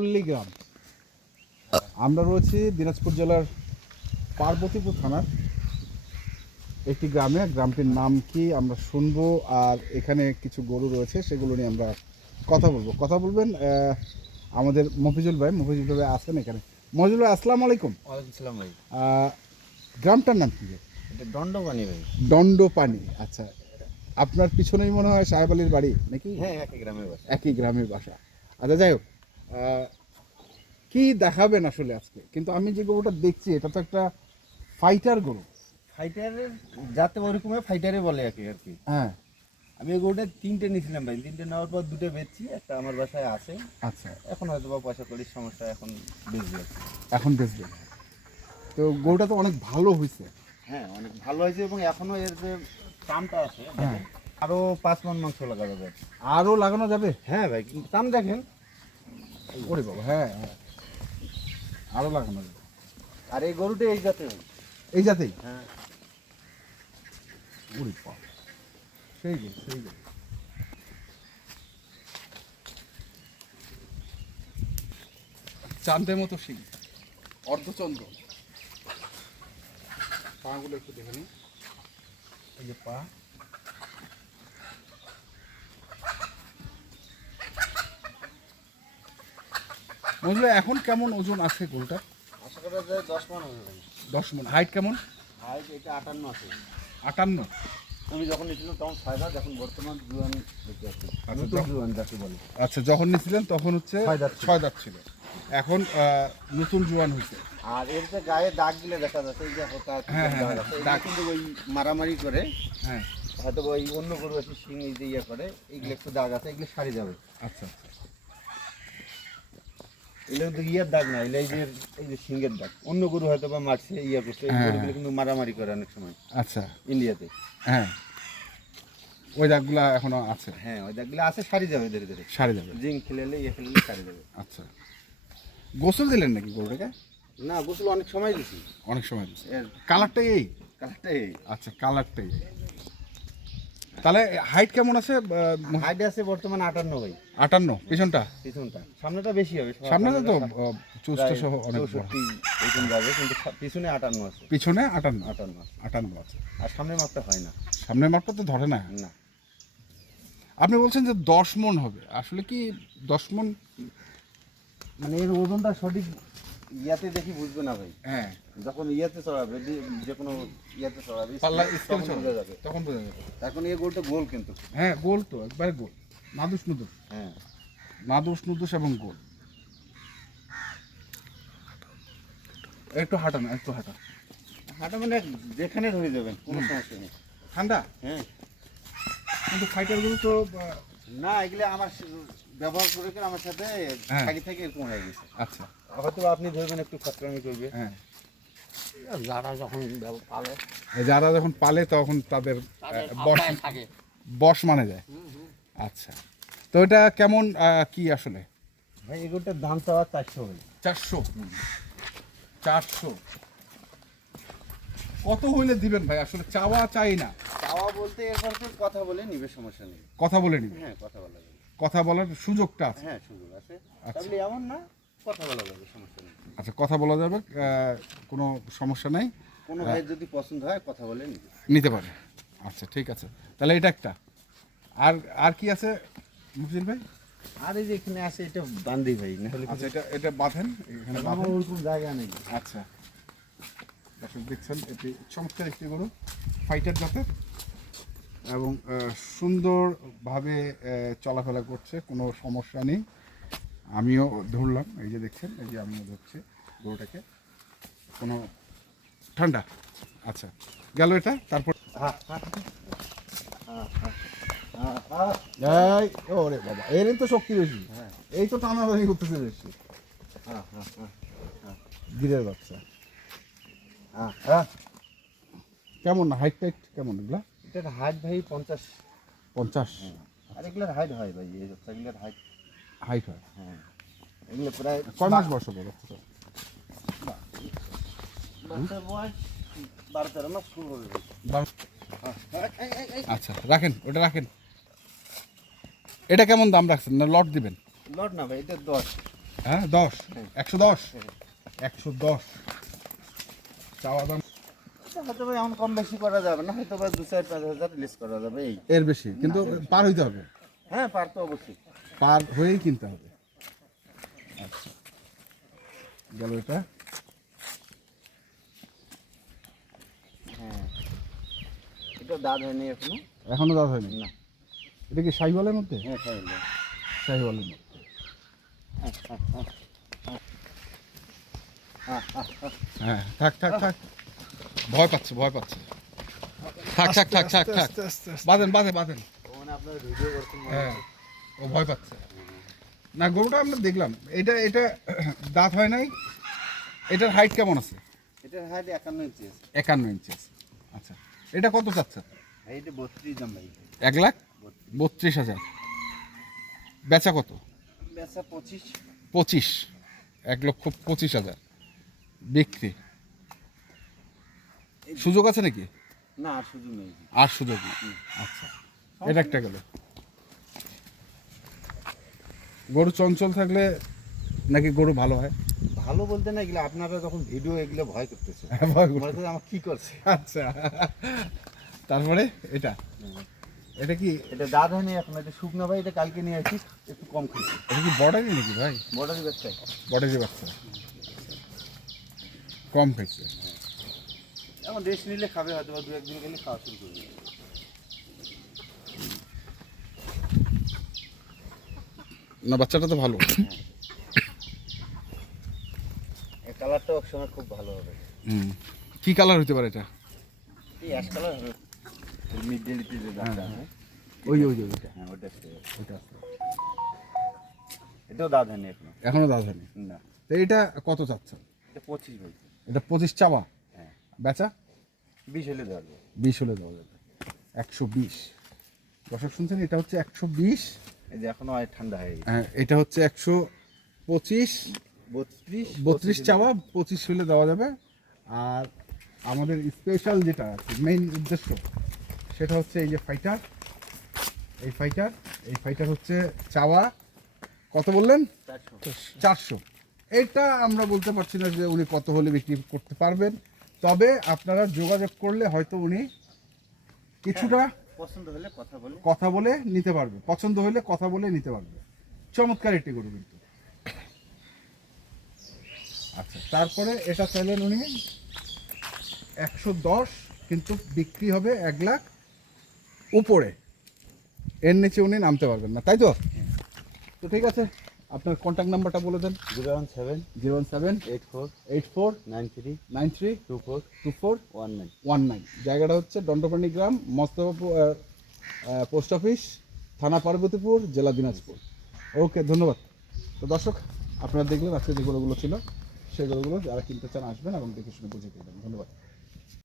পল্লীগ্রাম। আমরা রয়েছি দিনাজপুর জেলার পার্বতীপুর থানার একটি গ্রামে। গ্রামটির নাম কি আমরা শুনবো, আর এখানে কিছু গরু রয়েছে সেগুলো নিয়ে আমরা কথা বলবেন আমাদের মফিজুল ভাই আছেন এখানে। মফিজুল ভাই, আসসালামু আলাইকুম। ওয়ালাইকুম সালাম ভাই। গ্রামটার নাম কি? এটা দণ্ডপানি ভাই। দণ্ডপানি। আচ্ছা, আপনার পিছনেই মনে হয় সাহেব আলীর বাড়ি নাকি? হ্যাঁ, একই গ্রামের বাসা। একই গ্রামের বাসা। আচ্ছা, যাই হোক, কি দেখাবেন আসলে আজকে? কিন্তু আমি যে গরুটা দেখছি এটা তো একটা ফাইটার গরু। ফাইটারের যাতে ওরকম ফাইটারে বলে আর কি। হ্যাঁ, আমি এই গরুটা 3টে নিয়েছিলাম ভাই। 3টে নেওয়ার পর 2টে বেচছি, একটা আমার বাসায় আছে। আচ্ছা, এখন হয়তো বা পয়সা করির সমস্যা, এখন বেচবো। এখন বেচবেন। তো গরুটা তো অনেক ভালো হয়েছে। হ্যাঁ, অনেক ভালো হয়েছে এবং এখনো এর যে চামটা আছে, হ্যাঁ, আরো 5 মণ মাংস লাগা যাবে। আরও লাগানো যাবে? হ্যাঁ ভাই, কিন্তু চাম দেখেন। ওরে বাবা, হ্যাঁ হ্যাঁ, আরও লাগানো যাবে। আর এই গরুটা এই জাতে। এই জাতেই? হ্যাঁ। ওরে বাবা, সেই গরু, সেই গরু। চাঁদের মতো শিং, অর্ধচন্দ্র। পাগুলো একটু দেখে নিই। এই যে পা, বুঝলে এখন কেমন ওজন আছে গরুটা? আশা করা যায় 10 মণ হবে ভাই। 10 মণ। হাইট কেমন? হাইট এটা 58 আছে। 58? আমি যখন নিয়েছিলাম তখন 6 দাঁত, এখন বর্তমান জুয়ান দেখতে পাচ্ছি। আচ্ছা, নতুন জুয়ান যাকে বলে। আচ্ছা, যখন নিয়েছিলেন তখন হচ্ছে 6 দাঁত ছিল, এখন নতুন জোয়ান হয়েছে। আর এর যে গায়ে দাগ গিলে দেখা যাচ্ছে, এই যে হোতা হ্যাঁ, হ্যাঁ, দাগ আছে, দাগ। এগুলো কিন্তু ওই মারামারি করে, হ্যাঁ, হয়তো ওই অন্য গরু আছে শিং এই যে ইয়ে করে, এইগুলো একটু দাগ আছে, এগুলো সারি যাবে। আচ্ছা আচ্ছা, এগুলো কিন্তু ইয়ের দাগ না, এগুলো এই যে শিংয়ের দাগ। অন্য গরু হয়তো বা মারছে, ইয়ে করছে, এই হ্যাঁ, গরুগুলো কিন্তু মারামারি করে অনেক সময় আচ্ছা, ইন্ডিয়াতে। হ্যাঁ, ওই দাগগুলা এখনো আছে? হ্যাঁ, ওই দাগগুলো আছে, সারি যাবে ধীরে ধীরে। সারে যাবে। জিং খেলেলে ইয়ে খেলেলে সারি যাবে। আচ্ছা, গোসল দিলেন নাকি গরুটাকে? না, গোসল অনেক সময় দিছি। অনেক সময় দিচ্ছে। এর কালারটাই এই? কালারটা এই। আচ্ছা, কালারটাই। তাহলে হাইট কেমন আছে? হাইট আছে বর্তমান 58 ভাই। 58? পিছনটা? পিছনটা, সামনেটা বেশি হবে। সামনে তো চুষ্ট সহ অনেক বড়। 64 এরকম যাবে, কিন্তু পিছনে 58 আছে। পিছনে 58? 58 আছে। 58 আছে। আর সামনে মাপটা হয় না। সামনের মাপটা তো ধরে না। না, আপনি বলছেন যে 10 মণ হবে, আসলে কি 10 মণ? মানে এর ওজনটা সঠিক ইয়াতে দেখি বুঝবে না ভাই। হ্যাঁ, যখন ইয়াতে চড়াবে, যে কোনো ইয়াতে চড়াবে, পাল্লা স্কেল তখন বোঝা যাবে। তখন বোঝা যাবে। এখন এই গোলটা গোল কিন্তু। হ্যাঁ, গোল তো, একবারে গোল। নাদুস নুদুস, হ্যাঁ, নাদুস নুদুস এবং গোল। একটু হাঁটান, একটু হাঁটান। হাঁটা মানে যেখানে ধরে যাবেন, কোনো সমস্যা নেই। ঠান্ডা? হ্যাঁ, কিন্তু ফাইটারগুলো তো না, এগুলো আমার ব্যবহার করে করে আমার সাথে হ্যাঁ। থাকি থাকি এরকম হয়ে গেছে। আচ্ছা, হয়তো আপনি ধরবেন একটু খতরামি করবে। হ্যাঁ, যারা যখন পালে, যারা যখন পালে তখন তাদের বশ মানে যায়। আচ্ছা, তো এটা কেমন কি আসলে? ভাই এগুলোটার দাম চাওয়া 400 ভাই। 400? 400 কত হইলে দিবেন ভাই? আসলে চাওয়া চাই না, চাওয়া বলতে এরপর কথা বলে নিবে, সমস্যা নেই। কথা বলে নিবে। হ্যাঁ, কথা বলা যাবে। কথা বলার সুযোগটা আছে? হ্যাঁ, সুযোগ আছে। আচ্ছা। তাহলে এমন না, কথা বলা যাবে, সমস্যা নেই। আচ্ছা, কথা বলা যাবে, কোনো সমস্যা নাই। কোনো ভাইয়ের যদি পছন্দ হয় কথা বলে নিবে। নিতে পারে। আচ্ছা, ঠিক আছে, তাহলে এটা একটা। আর আর কি আছে মুফিজুল ভাই? আর এই যে এখানে আছে, এটা বান্দি ভাই, না হলে আচ্ছা, এটা এটা বাঁধেন, এখানে আমার বাঁধেন। ওরকম জায়গা নেই। আচ্ছা, দর্শক দেখছেন, এটি চমৎকার একটি গরু, ফাইটার জাতের, এবং সুন্দরভাবে চলাফেরা করছে, কোনো সমস্যা নেই। আমিও ধরলাম, এই যে দেখছেন, এই যে আমিও ধরছি গরুটাকে, কোনো ঠান্ডা। আচ্ছা, গেল এটা। তারপর এই ওরে বাবা, এর তো শক্তি বেশি। হ্যাঁ, এই তো টানাটানি করতেছে বেশি। গিরের বাচ্চা। কেমন হাইট টাইট কেমন এগুলা? এটার হাইট ভাই 50। 50? আর এগুলোর হাইট হয় ভাই, এই বাচ্চাগুলোর হাইট। হাইট হয়? হ্যাঁ, এগুলো প্রায় কয় মাস বয়স হবে? বাচ্চার বয়স 12-13 মাস শুরু হবে ভাই। আচ্ছা, রাখেন, ওটা রাখেন। এটা কেমন দাম রাখছেন, না লট দিবেন? লট না ভাই, এটা 10। হ্যাঁ 10, 110, 110 চাওয়া দাম। হয়তো বা এমন কম বেশি করা যাবে না, হয়তো বা 2-4-5 হাজার লেস করা যাবে এই। এর বেশি কিন্তু পার হইতে হবে, হ্যাঁ পার তো অবশ্যই। পার হয়েই কিনতে হবে। আচ্ছা গেল এটা। হ্যাঁ এটা দাঁত হয়নি এখনো। এখনো দাঁত হয়নি? না। এটা কি শাহিওয়ালের মধ্যে? হ্যাঁ খাইলে। শাহিওয়ালের মধ্যে। হ্যাঁ থাক থাক থাক, ভয় পাচ্ছে ভয় পাচ্ছে, থাক থাক থাক থাক থাক, বাঁধেন বাঁধেন বাঁধেন। মানে আপনার ভিডিও করছেন মনে হ্যাঁ হচ্ছে। ও ভয় পাচ্ছে না। গরুটা আমরা দেখলাম, এটা এটা দাঁত হয় নাই। এটার হাইট কেমন আছে? এটার হাইট 51 ইঞ্চি আছে। 51 ইঞ্চি আছে। আচ্ছা এটা কত চাচ্ছেন? এইটা 32 দাম ভাই। 1,32,000। বেচা কত? বেচা 25। 25, 1,25,000 বিক্রি। সুযোগ আছে নাকি? না আর সুযোগ নেই। আর সুযোগ নেই। আচ্ছা এটা একটা গেল। গরু চঞ্চল থাকলে নাকি গরু ভালো হয়? ভালো বলতে না, এগুলো আপনারা যখন ভিডিও এগুলো ভয় করতেছে, ভয় করতে। মনে করছে আমার কি করছে। আচ্ছা তারপরে এটা, এটা কি এটা দাঁত হয়নি এখন, এটা শুকনো ভাই, এটা কালকে নিয়ে আসি, একটু কম খাইছে। এটা কি বর্ডারি নাকি ভাই? বর্ডারি বাচ্চা। বর্ডারি বাচ্চা, কম খাইছে। এখন রেস্ট নিলে খাবে, হয়তো বা 2-1 দিন গেলে খাওয়া শুরু করবে। না বাচ্চাটা তো ভালো। এই কালারটাও এক সময় খুব ভালো হবে। কি কালার হতে পারে এটা? এই অ্যাশ কালার হবে। মিড ডেলিতে যে দাঁতটা হ্যাঁ। হয়। ওই ওই যে ওইটা, হ্যাঁ ওটা আছে। ওইটা আছে। এটাও দাঁত হয়নি এখনো। এখনো দাঁত হয়নি। না। তো এটা কত চাচ্ছেন? এটা 25 ভাই। এটা 25 চাওয়া, হ্যাঁ বেচা 20 হলে দেওয়া যাবে। 20 হলে দেওয়া যাবে। 120 দর্শক শুনছেন, এটা হচ্ছে 120। এই যে এখনো আর ঠান্ডা হয়ে গেছে। এটা হচ্ছে 125, 32 চাওয়া, 25 হলে দেওয়া যাবে। আর আমাদের স্পেশাল যেটা মেইন উদ্দেশ্য সেটা হচ্ছে এই যে ফাইটার, এই ফাইটার হচ্ছে চাওয়া কত বললেন? 400। এটা আমরা বলতে পারছি না যে উনি কত হলে বিক্রি করতে পারবেন, তবে আপনারা যোগাযোগ করলে হয়তো উনি কিছুটা পছন্দ হলে কথা বলে নিতে পারবে, পছন্দ হলে কথা বলে নিতে পারবে। চমৎকার একটি গরু কিন্তু। আচ্ছা তারপরে এটা চাইলেন উনি 110, কিন্তু বিক্রি হবে 1 লাখ উপরে, এর নিচে উনি নামতে পারবেন না, তাই তো? তো ঠিক আছে, আপনার কন্ট্যাক্ট নাম্বারটা বলে দেন। 01784932419। জায়গাটা হচ্ছে দণ্ডপানি গ্রাম, মস্তফাপুর পোস্ট অফিস, থানা পার্বতীপুর, জেলা দিনাজপুর। ওকে ধন্যবাদ। তো দর্শক আপনারা দেখলেন আজকে যে গরুগুলো ছিল সেই গরুগুলো যারা কিনতে চান আসবেন এবং দেখে শুনে বুঝে কিনবেন। ধন্যবাদ।